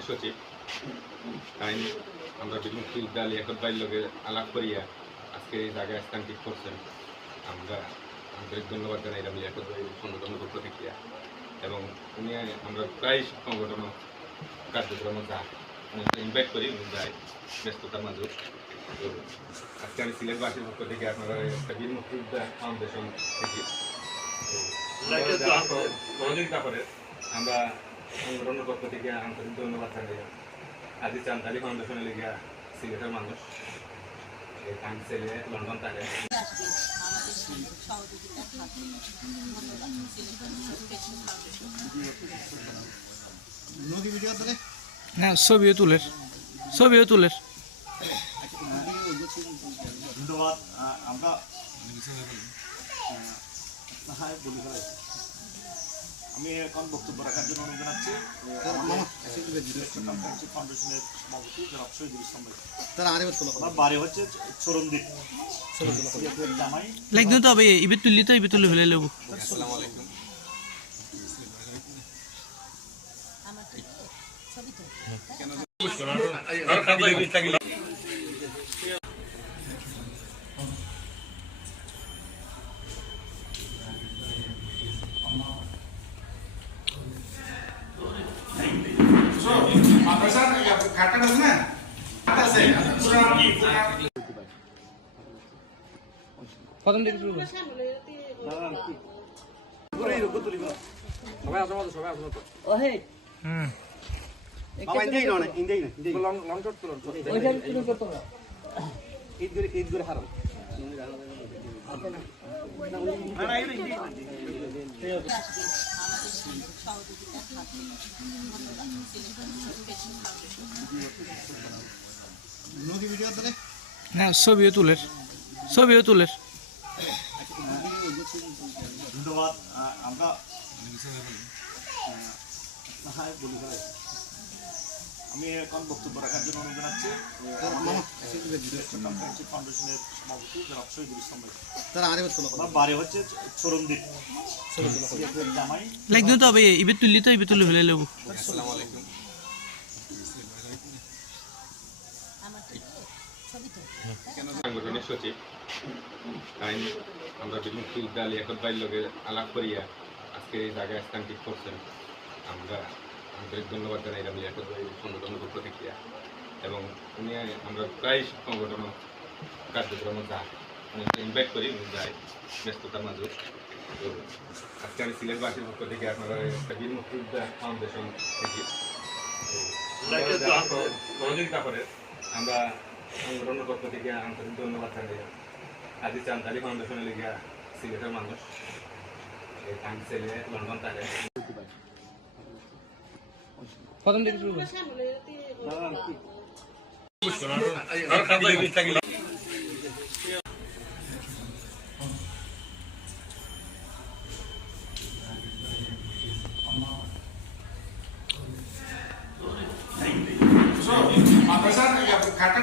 সংগঠনের সচিব আইন আমরা বিমুক্তিযোদ্ধা লিয়াকত ভাইয়ের লগে আলাপ করিয়া আজকে এই জায়গায় স্থান ঠিক করছেন। আমরা আন্তরিক ধন্যবাদ জানাই লিয়াকত ভাই সংগঠনের প্রতিক্রিয়া এবং উনি আমরা প্রায় সংগঠন কার্যক্রম যা ইনভাইট করি উনি যায় ব্যস্ততার মাঝে। তো আজকে আমি সিলেটবাসীর পক্ষ থেকে আপনারা একটা বীর মুক্তিযোদ্ধা ফাউন্ডেশন থেকে সহযোগিতা করে আমরা সংগঠনের পক্ষ থেকে আন্তরিক ধন্যবাদ জানাই। আজি চান্দালি ফাউন্ডেশনে লেগে সিলেটের মানুষ ছেলে লন্ডন থাকে। না ছবিও তুলের ধন্যবাদ। আমরা আমি এখন বক্তব্য রাখার জন্য অনুরোধ জানাচ্ছি ফাউন্ডেশনের সভাপতি জনাব শহীদুল ইসলাম ভাই। আমার বাড়ি হচ্ছে চরমদ্বীপ জামাই। লাগবে তো হবে ইবে তুললে ফেলে নেবো। আসসালামু আলাইকুম। প্রথম দিকে শুরু না ছবিও তুলের ধন্যবাদ। আমরা আমি এখন বক্তব্য রাখার জন্য অনুরোধ জানাচ্ছি ফাউন্ডেশনের সভাপতি জনাব শহীদুল ইসলাম ভাই। আমার বাড়ি হচ্ছে চরমদ্বীপ জামাই। লাগবে তো হবে ইবে তুললে ফেলে নেবো। আসসালামু আলাইকুম। সংগঠনের সচিব আইন আমরা বিমুক্তিযোদ্ধা লিয়াকত ভাইয়ের লগে আলাপ করিয়া আজকে এই জায়গায় স্থান ঠিক করছেন। আমরা আন্তরিক ধন্যবাদ জানাই লিয়াকত ভাই সংগঠনের প্রতিক্রিয়া এবং উনি আমরা প্রায় সংগঠন কার্যক্রম যা ইনভাইট করি উনি যায় ব্যস্ততার মাঝে। তো আজকে আমি সিলেটবাসীর পক্ষ থেকে আপনারা একটা বীর মুক্তিযোদ্ধা ফাউন্ডেশন থেকে সহযোগিতা করে আমরা সংগঠনের পক্ষ থেকে আন্তরিক ধন্যবাদ জানাই। আজি চান্দালি ফাউন্ডেশনে লেগে সিলেটের মানুষ ছেলে লন্ডন থাকে। প্রথম দিকে শুরু খাটা